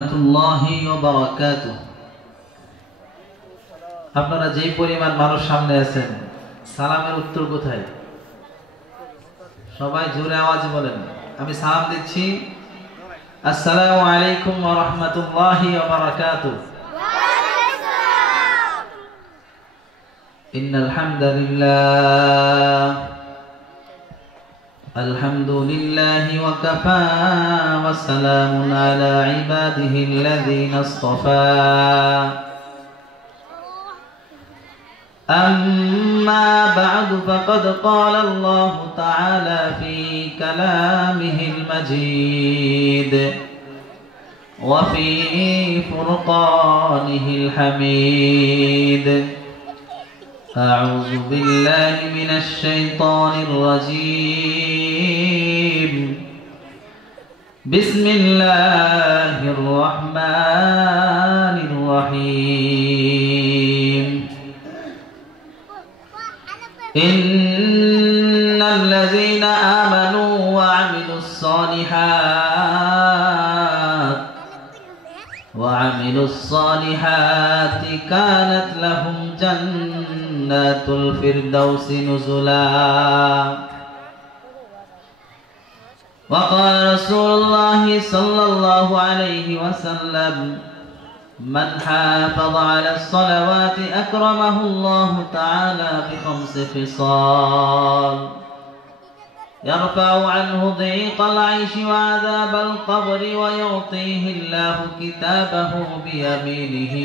রাহমাতুল্লাহি ওয়া বারাকাতুহু। আপনারা যেই পরিমাণ মানুষ সামনে আছেন, সালামের উত্তর কোথায়? সবাই জোরে আওয়াজে বলেন। আমি সালাম দিচ্ছি, আসসালামু আলাইকুম ওয়া রাহমাতুল্লাহি ওয়া বারাকাতুহু। ইন্নাল হামদালিল্লাহ আলহামদুলিল্লাহি ওয়া কাফা ওয়া সালামুন আলা ইবাদিহিল্লাযীনা ইসতাফা। أما بعد فقد قال الله تعالى في كلامه المجيد وفي فرقانه الحميد. أعوذ بالله من الشيطان الرجيم. بسم الله الرحمن الرحيم. إن الذين آمنوا وعملوا الصالحات كانت لهم جنات الفردوس نزلا. وقال رسول الله صلى الله عليه وسلم: من حافظ على الصلوات أكرمه الله تعالى بخمس خصال: يرفع عنه ضيق العيش وعذاب القبر، ويعطيه الله كتابه بيمينه،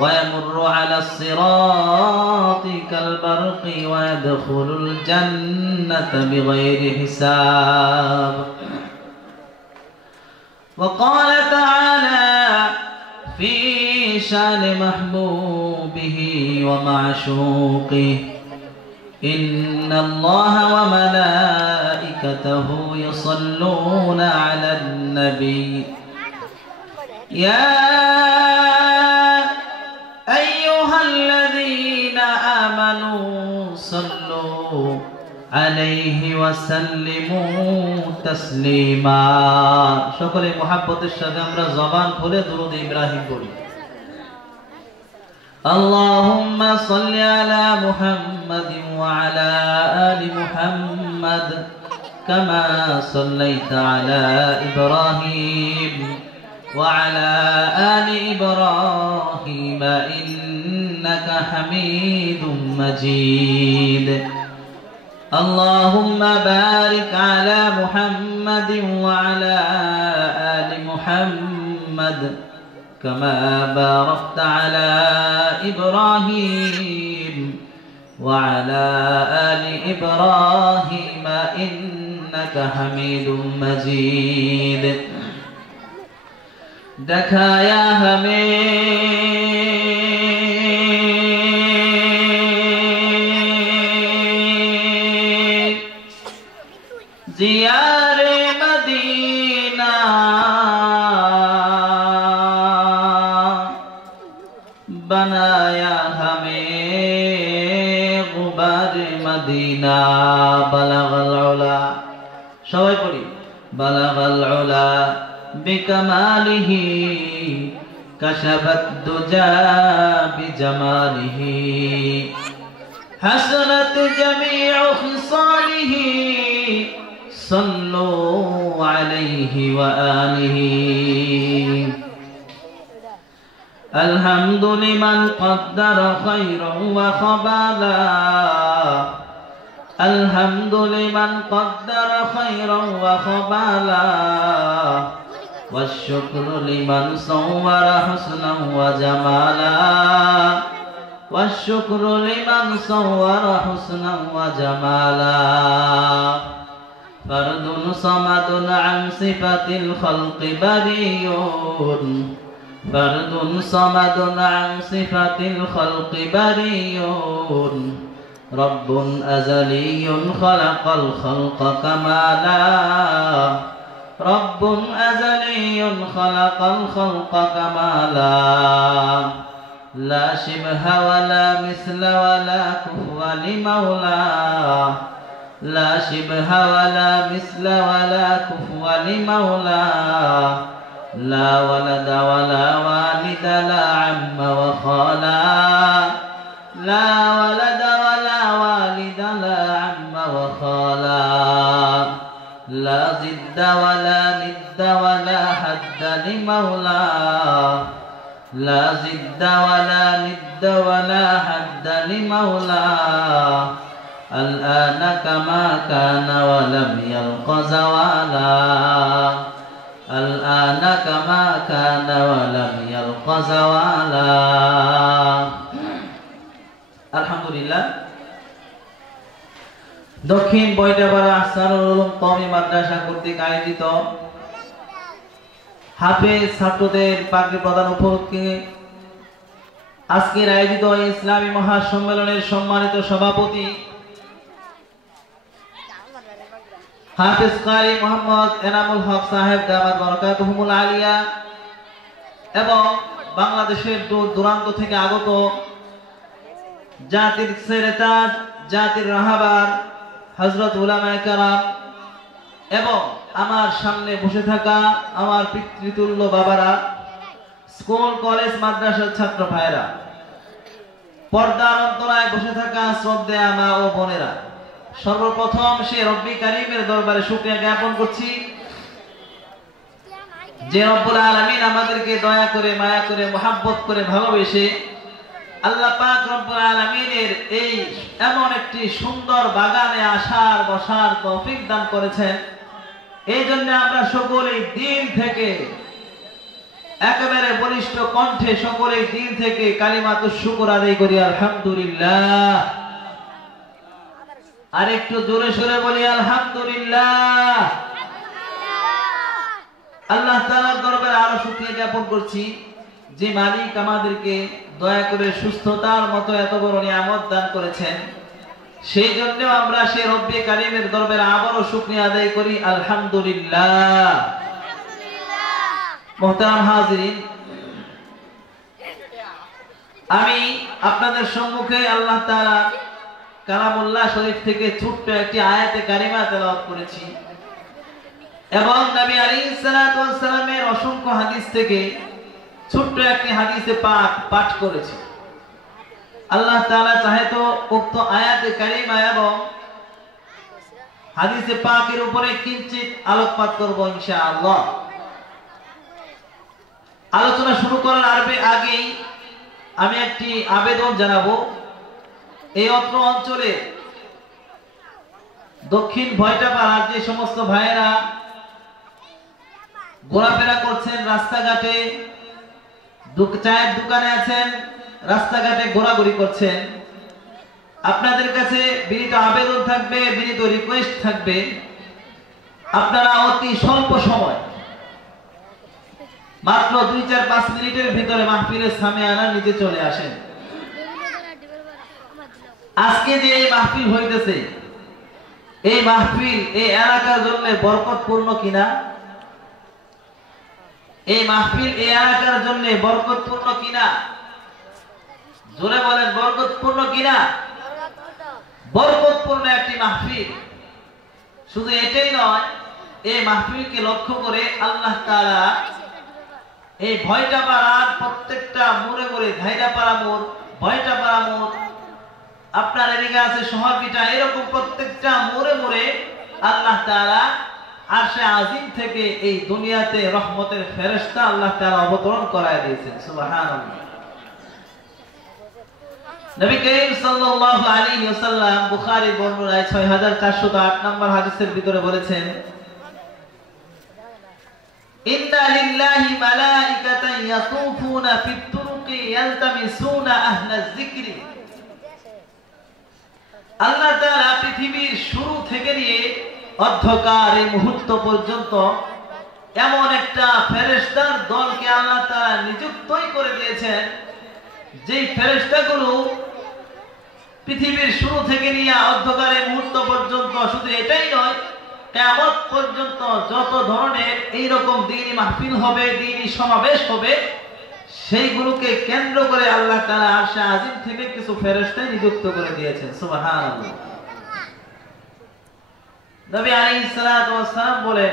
ويمر على الصراط كالبرق، ويدخل الجنة بغير حساب. وقال تعالى في شان محبوبه ومعشوقه: إن الله وملائكته يصلون على النبي يا أيها الذين آمنوا صلوا عليه وسلموا تسليما. সকলে মুহাব্বতের সাথে আমরা জবান খুলে দুরূদ ইব্রাহিম পড়ি। اللهم صل على محمد وعلى آل محمد كما صليت على إبراهيم وعلى آل إبراهيم إنك حميد مجيد. اللهم بارك على محمد وعلى آل محمد كما باركت على إبراهيم وعلى آل إبراهيم إنك حميد مجيد. دكايا हमें ज़ियारे मदीना बनाया हमें गुबार मदीना. बलगल उला, सबाई पढ़ी। बलगल उला बिकमालिही कशफत दुजा बिजमालिही हसनत जमीउ खिसालिही सल्लु अलैहि व आलिही. الحمد لمن قدر خيرا وخبالا. الحمد لمن قدر خيرا وخبالا. والشكر لمن صور حسنا وجمالا. والشكر لمن صور حسنا وجمالا. فرد صمد عن صفة الخلق بريء. فرد صمد عن صفة الخلق بريء. رب أزلي خلق الخلق كمالا. رب أزلي خلق الخلق كمالا. لا شبه ولا مثل ولا كفو لمولاه. لا شبه ولا مثل ولا كفو لمولاه. لا ولد ولا والد لا عم وخالا لا ولد ولا والد لا عم وخالا لا ضد ولا ند ولا حد لمولى لا ضد ولا ند ولا حد لمولى الآن كما كان ولم يلق زوالا الآن كما كان ولم يلق زوالا আলহামদুলিল্লাহ। দক্ষিণ বৈঠাপাড়া আহসানুল উলুম কওমি মাদ্রাসা কর্তৃক আয়োজিত হাফেজ ছাত্রদের পাগড়ি প্রদান উপলক্ষে আজকের আয়োজিত ইসলামী মহাসম্মেলনের সম্মানিত সভাপতি হাফেজ কারি মোহাম্মদ এনামুল হক সাহেব দামাত বরকাতুহুমুল আলিয়া এবং বাংলাদেশের দূর দূরান্ত থেকে আগত জাতির সেরেতাজ জাতির রাহাবার হযরত উলামায়ে কেরাম এবং আমার সামনে বসে থাকা আমার পিতৃতুল্য বাবারা, স্কুল কলেজ মাদ্রাসার ছাত্র ভাইরা, পর্দার অন্তরায় বসে থাকা শ্রদ্ধেয়া মা ও বোনেরা, সর্বপ্রথম সে রব্বি কারীমের দরবারে শুকরিয়া জ্ঞাপন করছি যে রব্বুল আলামিন আমাদেরকে দয়া করে মায়া করে মহব্বত করে ভালোবেসে আল্লাহ পাক রব্বুল আলামিনের এই এমন একটি সুন্দর বাগানে আসার বসার তৌফিক দান করেছেন। এই জন্য আমরা সকলেই দিল থেকে একেবারে বলিষ্ঠ কণ্ঠে সকলেই দিল থেকে কালিমাতুশ শুকর আদায় করি আলহামদুলিল্লাহ। আর একটু জোরে সোরে বলি আলহামদুলিল্লাহ। আল্লাহ তাআলার দরবারে আরো শুকরিয়া জ্ঞাপন করছি যে মালিক আমাদেরকে দয়া করে সুস্থতার মতো এত বড় নিয়ামত দান করেছেন। সেই জন্য আমরা সেই রব্বি কারীমের দরবারে আবারও শুকরিয়া আদায় করি আলহামদুলিল্লাহ। মুহতারাম হাজিরিন, আমি আপনাদের সম্মুখে আল্লাহ তাআলা কালামুল্লাহ শরীফ থেকে ছোট্ট একটি আয়াতে কারিমা তেলাওয়াত করেছি এবং নবী আলাইহিস সালাতু ওয়াস সালামের অসংখ্য হাদিস থেকে ছোট্ট একটি হাদিসে পাক পাঠ করেছি। আল্লাহ তাআলা চাহে তো উক্ত আয়াতে কারিমা এবং হাদিসে পাকের উপরে কিঞ্চিত আলোকপাত করব ইনশাআল্লাহ। আলোচনা শুরু করার আগেই আমি একটি আবেদন জানাবো। এই অত্র অঞ্চলে দক্ষিণ ভয়টাপাড়ার যে সমস্ত ভাইয়েরা ঘোরাফেরা করছেন, রাস্তাঘাটে চায়ের দোকানে আছেন, রাস্তাঘাটে ঘোরাঘুরি করছেন, আপনাদের কাছে বিনীত আবেদন থাকবে, বিনীত রিকোয়েস্ট থাকবে, আপনারা অতি স্বল্প সময় মাত্র 2-4-5 মিনিটের ভিতরে মাহফিলের সামিয়ানা নিচে চলে আসেন। আজকে যে এই মাহফিল হইতেছে, এই মাহফিল এই এলাকার জন্য বরকতপূর্ণ কিনা? এই মাহফিল এই এলাকার জন্য বরকতপূর্ণ কিনা? জোরে বলেন, বরকতপূর্ণ কিনা? বরকতপূর্ণ একটি মাহফিল। শুধু এটাই নয়, এই মাহফিলকে লক্ষ্য করে আল্লাহ তাআলা এই ভয়টাপাড়ার প্রত্যেকটা মোড়ে মোড়ে, ধাইরাপাড়া মোড়, ভয়টাপাড়া মোড়, আপনার এদিকে আছে শহরপিটা, এরকম প্রত্যেকটা মোড়ে মোড়ে আল্লাহ তাআলা আরশে আজিম থেকে এই দুনিয়াতে রহমতের ফেরেশতা আল্লাহ তাআলা অবতরণ করায় দিয়েছেন। সুবহানাল্লাহ। নবী করিম সাল্লাল্লাহু আলাইহি ওয়াসাল্লাম বুখারী বর্ণনায় 6408 নম্বর হাদিসের ভিতরে বলেছেন, ইন্না লিল্লাহি মালাইকাতান ইয়াতুফুনা ফিত তুরুকি ইয়ালতামিসুনা আহলায যিকরি। আল্লাহ তাআলা পৃথিবীর শুরু থেকে নিয়ে অন্ধকার এই মুহূর্ত পর্যন্ত এমন একটা ফেরেশতার দলকে আল্লাহ তাআলা নিযুক্তই করে দিয়েছেন, যেই ফেরেশতাগুলো পৃথিবীর শুরু থেকে নিয়ে অন্ধকারের মুহূর্ত পর্যন্ত, শুধু এটাই নয়, কিয়ামত পর্যন্ত যত ধরনের এইরকম দ্বীনি মাহফিল হবে, দ্বীনি সমাবেশ হবে, সেইগুলোকে কেন্দ্র করে আল্লাহ তাআলা আরশে আজিম থেকে কিছু ফেরেশতা নিযুক্ত করে দিয়েছেন। সুবহানাল্লাহ। নবী আলাইহিস সালাতু ওয়াস সালাম বলেন,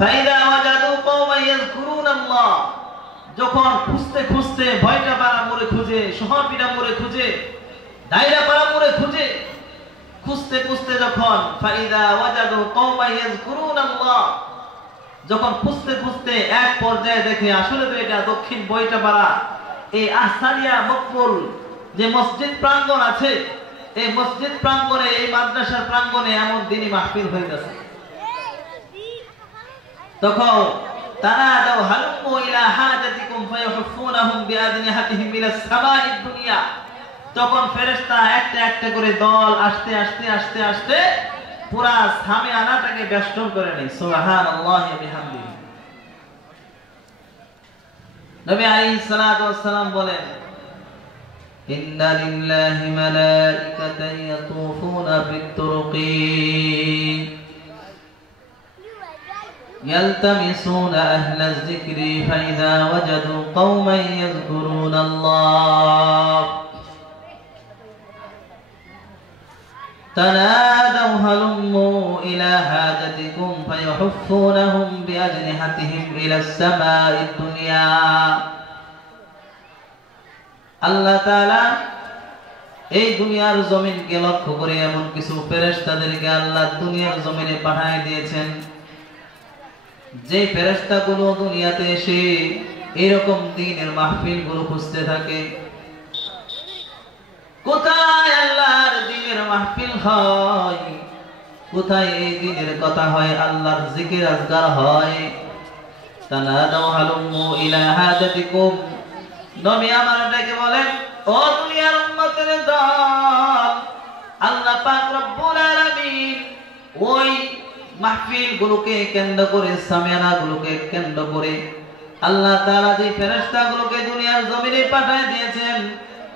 ফাইদা ওয়াজাদু কওমান ইয়াযকুরুনাল্লাহ, যখন খুঁজতে খুঁজতে ভয়টা পাড়া মোড়ে খুঁজে, শহরপিটা মোড়ে খুঁজে, দায়রা পাড়া মোড়ে খুঁজে, খুঁজতে খুঁজতে যখন ফাইদা ওয়াজাদু কওমান ইয়াযকুরুনাল্লাহ, যখন খুঁজতে খুঁজতে এক পর্যায়ে দেখে আসলে তো এটা দক্ষিণ বইটা পাড়া এই আহসানিয়া মকবুল যে মসজিদ প্রাঙ্গণ আছে, এই মসজিদ প্রাঙ্গণে, এই মাদ্রাসার প্রাঙ্গণে এমন দিনই মাহফিল হয়ে গেছে। তখন তানাদাউ হালুমু ইলা হাজাতিকুম ফায়ুহফুনাহুম বিআদনিহাতিহিম ইলাস সামাইদ দুনিয়া, তখন ফেরেশতা একটা একটা করে দল আস্তে আস্তে আস্তে আস্তে পুরা সামিয়ানাটাকে বেষ্টন করে নেয়। সুবহানাল্লাহি ওয়া বিহামদিহি। নবী আলাইহিস সালাতু ওয়াস সালাম বলেন, ইন্না লিল্লাহি মালাইকাতান ইয়াতুফুনা ফিত তুরুকি ইয়ালতামিসুনা আহলায যিকরি ফাইযা ওয়াজাদু কওমান ইয়াযকুরুনাল্লাহ তানাদাউ হালুম্মু ইলা হাজাতিকুম ফায়ুহফুনাহুম বিআজনিহাতিহিম ইলাস সামাইদ দুনিয়া। আল্লাহ তাআলা এই দুনিয়ার জমিনকে লক্ষ্য করে এমন কিছু ফেরেশতাদেরকে আল্লাহ দুনিয়ার জমিনে পাঠিয়ে দিয়েছেন, যে ফেরেশতাগুলো দুনিয়াতে এসে এরকম দ্বীনের মাহফিলগুলো খুঁজতে থাকে। কোথায় আল্লাহর দ্বীনের মাহফিল হয়, কোথায় এই দ্বীনের কথা হয়, আল্লাহর জিকির আজকার হয়। তানাদাউ হালুম্মু ইলা হাজাতিকুম, নবী আমার ডেকে বলেন, ও দুনিয়ার উম্মতের দল, আল্লাহ পাক রব্বুল আলামিন ওই মাহফিল গুলোকে কেন্দ্র করে, সামিয়ানা গুলোকে কেন্দ্র করে আল্লাহ তাআলা যে ফেরেশতা গুলোকে দুনিয়ার জমিনে পাঠিয়ে দিয়েছেন,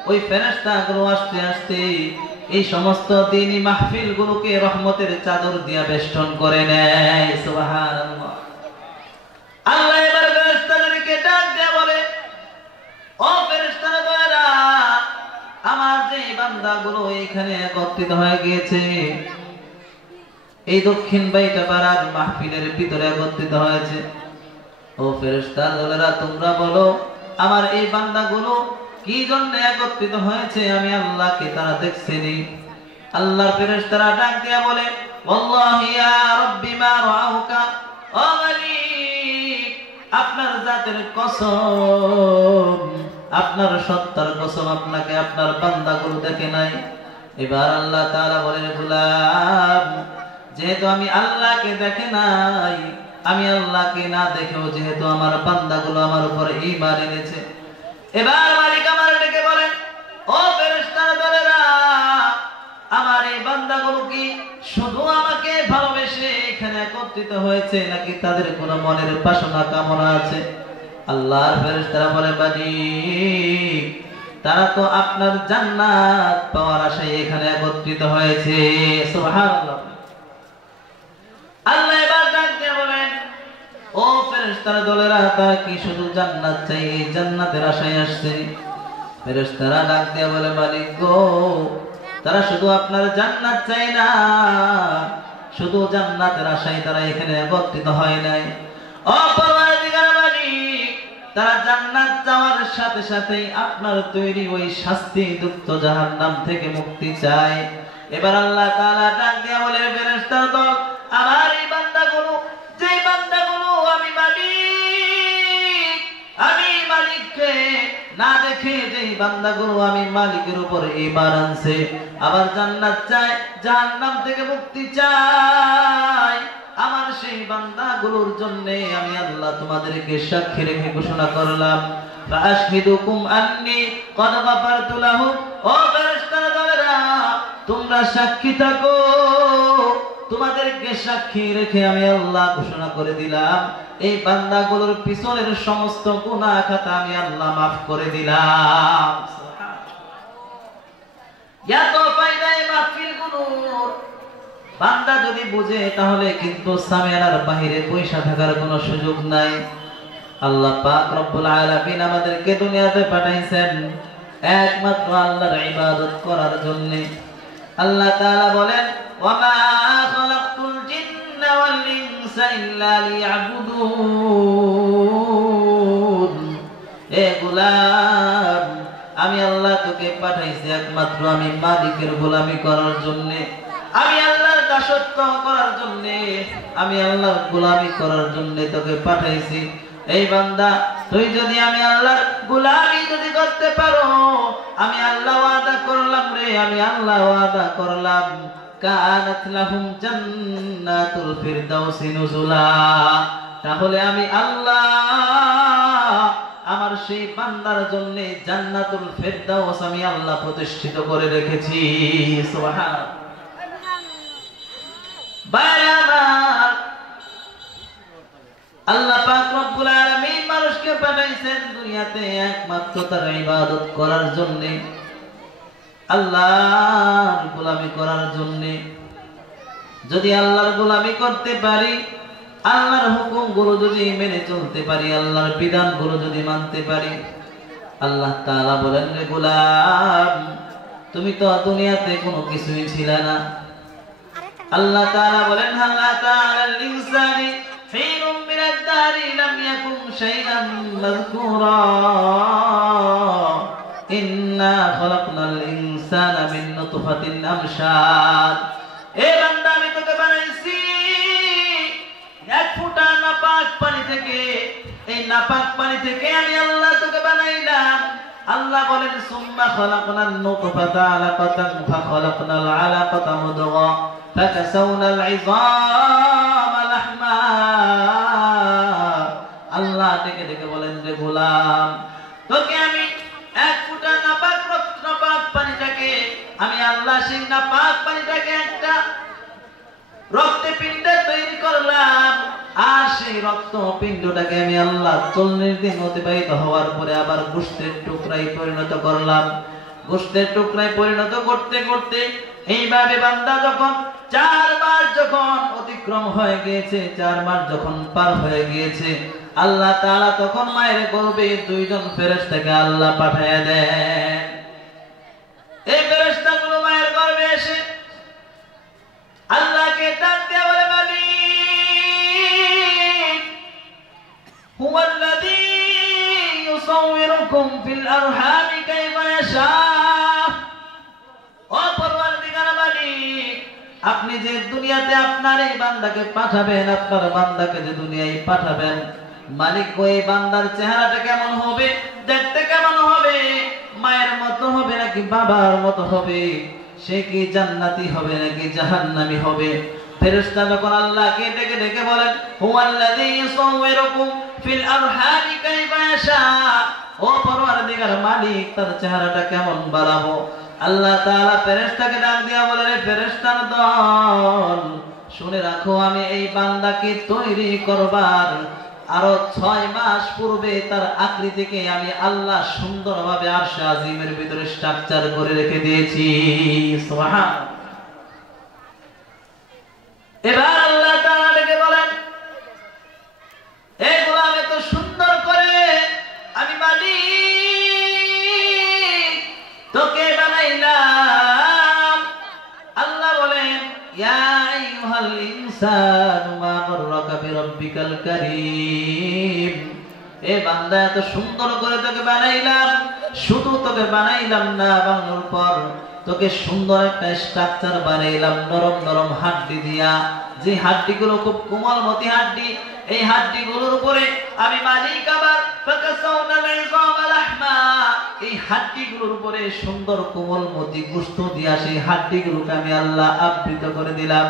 ওই ফেরেশতা গুলো আস্তে আস্তে এই সমস্ত দ্বীনি মাহফিল গুলোকে রহমতের চাদর দিয়ে বেষ্টন করে নেয়। সুবহানাল্লাহ। আল্লাহ এবার ফেরেশতাদেরকে ডাক দিয়ে বলে, ও ফেরেশতারা, আমার যে বান্দাগুলো এখানে একত্রিত হয়ে গিয়েছে, এই দক্ষিণ বাইটা পাড়ার মাহফিলের ভিতরে একত্রিত হয়েছে, ও ফেরেশতা দলেরা, তোমরা বলো আমার এই বান্দাগুলো কি জন্য একত্রিত হয়েছে, আমি আল্লাহকে তারা দেখছেনি। আল্লাহর ফেরেশতারা ডাক দিয়া বলে, ওয়াল্লাহি ইয়া রাব্বি মা রাউকা, ও মালিক আপনার জাতের কসম, আপনার সত্তার কসম, আপনাকে আপনার বান্দাগুলো দেখে নাই। এবার আল্লাহ তাআলা বলেন, গোলাম, যেহেতু আমি আল্লাহকে দেখে নাই, আমি আল্লাহকে না দেখেও যেহেতু আমার বান্দাগুলো আমার উপরে ঈমান এনেছে, এবার মালিক আমার ডেকে বলেন, ও ফেরেশতার দলেরা, আমার এই বান্দাগুলো কি শুধু আমাকে ভালোবেসে এখানে একত্রিত হয়েছে, নাকি তাদের কোনো মনের বাসনা কামনা আছে? আল্লাহর ফেরেশতারা বলে, মালিক তারা তো আপনার জান্নাত পাওয়ার আশায় এখানে একত্রিত হয়েছে। সুবহানাল্লাহ। আল্লাহ এবার ডাক দিয়ে বলেন, ও ফেরেশতার দলেরা, তারা কি শুধু জান্নাত চাই, এই জান্নাতের আশায় আসছে? ফেরেশতারা ডাক দিয়ে বলে, মালিক গো, তারা শুধু আপনার জান্নাত চাই না, শুধু জান্নাতের আশায় তারা এখানে একত্রিত হয় নাই। ও পরওয়ারদিগার মালিক, তারা জান্নাত চাওয়ার সাথে সাথেই আপনার তৈরি ওই শাস্তিযুক্ত জাহান্নাম থেকে মুক্তি চায়। এবার আল্লাহ তাআলা ডাক দিয়ে বলে, ফেরেশতার দল, আমার এই বান্দাগুলো, যে বান্দাগুলো আমি মালিককে না দেখে, যে বান্দাগুলো আমি মালিকের উপর ঈমান আনছে, আবার জান্নাত চায়, জাহান্নাম থেকে মুক্তি চায়, আমার সেই বান্দাগুলোর জন্য আমি আল্লাহ তোমাদেরকে সাক্ষী রেখে ঘোষণা করলাম, ফাআশহিদুকুম আন্নী ক্বাদ গাফারতু লাহুম। ও ফেরেশতারা দলেরা, তোমরা সাক্ষী থাকো, তোমাদেরকে সাক্ষী রেখে আমি আল্লাহ ঘোষণা করে দিলাম, এই বান্দাগুলোর পিছনের সমস্ত গুনাহ খাতা আমি আল্লাহ মাফ করে দিলাম। এত ফায়দা এই মাহফিলগুলোর। বান্দা যদি বুঝে তাহলে কিন্তু সামিয়ানার বাহিরে পয়সা থাকার কোনো সুযোগ নাই। আল্লাহ পাক রব্বুল আলামিন আমাদেরকে দুনিয়াতে পাঠাইছেন একমাত্র আল্লাহর ইবাদত করার জন্য। আল্লাহ তাআলা বলেন, ওয়া মা খালাকতুল জিন্না ওয়াল ইনসা ইনসা ইল্লা লিয়াবুদুন। এ গোলাম, আমি আল্লাহ তোকে পাঠাইছি একমাত্র আমি মালিকের গোলামি করার জন্য, আমি আল্লাহর দাসত্ব করার জন্য, আমি আল্লাহর গোলামি করার জন্য তোকে পাঠাইছি। এই বান্দা, তুই যদি আমি আল্লাহর গোলামি যদি করতে পারো, আমি আল্লাহ ওয়াদা করলাম রে, আমি আল্লাহ ওয়াদা করলাম, কানাত লাহুম জান্নাতুল ফিরদাউসি নুজুলা, তাহলে আমি আল্লাহ আমার সেই বান্দার জন্য জান্নাতুল ফিরদাউস আমি আল্লাহ প্রতিষ্ঠিত করে রেখেছি। সুবহানাল্লাহ। বারবার আল্লাহ পাক রব্বুল আলামিন মানুষকে পাঠাইছেন দুনিয়াতে একমাত্র তার ইবাদত করার জন্য, আল্লাহর গোলামি করার জন্য। যদি আল্লাহর গোলামি করতে পারি, আল্লাহর হুকুমগুলো যদি মেনে চলতে পারি, আল্লাহর বিধানগুলো যদি মানতে পারি, আল্লাহ তাআলা বলেন, রে গোলাম, তুমি তো দুনিয়াতে কোনো কিছুই ছিলে না। আল্লাহ তাআলা বলেন, হাল আতা আলাল ইনসানি হিনুম মিনাদ দারি লাম ইয়াকুন শাইআন মাযকুরা ইন্না খালাকনাল ইনসানা মিন নুতফাতিন আমশাদ। এ বান্দা, আমি তোকে বানাইছি এক ফোঁটা নাপাক পানি থেকে, এই নাপাক পানি থেকে আমি আল্লাহ তোকে বানাইলাম। আল্লাহ বলেন, সুম্মা খালাকনান নুতফাতা আলাকাতান ফাখালাকনাল আলাকাতা মুদগা ফাকাসাওনাল ইযামা লাহমা। আল্লাহ ডেকে ডেকে বলেন, রে গোলাম, তোকে আমি এক ফোঁটা নাপাক পানিটাকে আমি আল্লাহ সেই নাপাক পানিটাকে একটা রক্তে পিণ্ডে তৈরি করলাম, আর সেই রক্ত পিণ্ডটাকে আমি আল্লাহ 40 দিন অতিবাহিত হওয়ার পরে আবার গোশতের টুকরায় পরিণত করলাম। গোশতের টুকরায় পরিণত করতে করতে এইভাবে বান্দা যখন 4 মাস যখন অতিক্রম হয়ে গিয়েছে, 4 মাস যখন পার হয়ে গিয়েছে, আল্লাহ তাআলা তখন মায়ের গর্ভে 2 জন ফেরেশতাকে আল্লাহ পাঠিয়ে দেন। এই ফেরেশতাগুলো মায়ের গর্ভে এসে আল্লাহকে ডাক দিয়ে বলে, মালিক, হুয়াল্লাযী ইউসাউবিরুকুম ফিল আরহামি কাইফা ইয়াশা। ও পরওয়ারদিগার মালিক, আপনি যে দুনিয়াতে আপনার এই বান্দাকে পাঠাবেন, আপনার বান্দাকে যে দুনিয়ায় পাঠাবেন, মালিক ওই বান্দার চেহারাটা কেমন হবে, দেখতে কেমন হবে, মায়ের মতো হবে নাকি বাবার মতো হবে, সে কি জান্নাতি হবে নাকি জাহান্নামী হবে? ফেরেশতা যখন আল্লাহকে ডেকে ডেকে বলেন, হুয়াল্লাযী ইউসাউবিরুকুম ফিল আরহামি কাইফা ইয়াশা, ও পরওয়ারদিগার মালিক, তার চেহারাটা কেমন বানাবো? আল্লাহ তাআলা ফেরেশতাকে ডাক দিয়া বলে, রে ফেরেশতার দল, শুনে রাখো, আমি এই বান্দাকে তৈরি করবার আরো 6 মাস পূর্বে তার আকৃতিকে আমি আল্লাহ সুন্দরভাবে আরশে আজিমের ভিতরে স্ট্রাকচার করে রেখে দিয়েছি। সুবহানাল্লাহ। এবার আল্লাহ তাআলা ডেকে বলেন, এই গোলাম, এত সুন্দর করে আমি মালিক তোকে বানাইলাম। আল্লাহ বলেন, ইয়া আইয়ুহাল ইনসানু মা গাররাকা বিরাব্বিকাল কারীম। এ বান্দা, এত সুন্দর করে তোকে বানাইলাম, শুধু তোকে বানাইলাম না, বানানোর পর তোকে সুন্দর একটা স্ট্রাকচার বানাইলাম নরম নরম হাড্ডি দিয়া, যে হাড্ডিগুলো খুব কোমলমতি হাড্ডি। এই হাড্ডিগুলোর উপরে আমি মালিক আবার ফাকাসাউনাল ইযামা লাহমা, এই হাড্ডিগুলোর উপরে সুন্দর কোমলমতি গোশত দিয়া সেই হাড্ডিগুলোকে আমি আল্লাহ আবৃত করে দিলাম।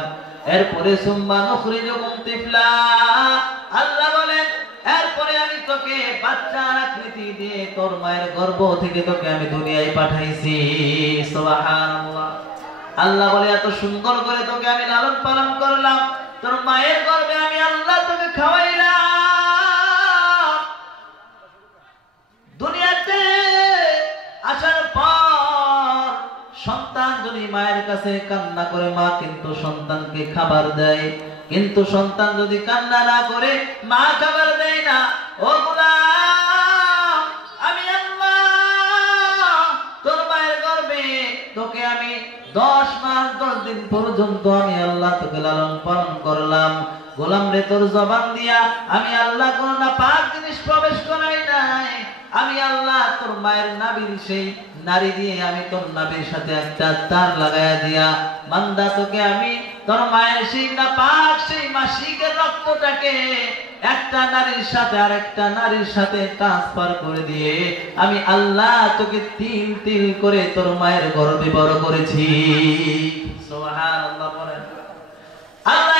এরপরে সুম্মা নুখরিজুকুম তিফলা, আল্লাহ বলেন, এরপরে আমি তোকে বাচ্চার আকৃতি দিয়ে তোর মায়ের গর্ভ থেকে তোকে আমি দুনিয়ায় পাঠাইছি। সুবহানাল্লাহ। আল্লাহ বলে, এত সুন্দর করে তোকে আমি লালন পালন করলাম, তোর মায়ের গর্ভে আমি আল্লাহ তোকে খাওয়াইলাম। দুনিয়াতে আসার পর সন্তান যদি মায়ের কাছে কান্না করে, মা কিন্তু সন্তানকে খাবার দেয়, কিন্তু সন্তান যদি কান্না না করে, মা খাবার দেয় না। ও গোলাম, আমি আল্লাহ তোর মায়ের গর্ভে তোকে আমি 10 মাস 10 দিন পর্যন্ত আমি আল্লাহ তোকে লালন পালন করলাম। গোলাম রে তোর জবান দিয়া আমি আল্লাহ কোন না পাক জিনিস প্রবেশ করাই নাই। আমি আল্লাহ তোর মায়ের নাভির সেই নারী দিয়ে আমি তোর নাভির সাথে একটা তার লাগায়া দিয়া বান্দা তোকে আমি তোর মায়ের সেই না পাক সেই মাসিকের রক্তটাকে একটা নারীর সাথে আরেকটা নারীর সাথে ট্রান্সফার করে দিয়ে আমি আল্লাহ তোকে তিল তিল করে তোর মায়ের গর্ভে বড় করেছি। সুবহানাল্লাহ বলেন। আল্লাহ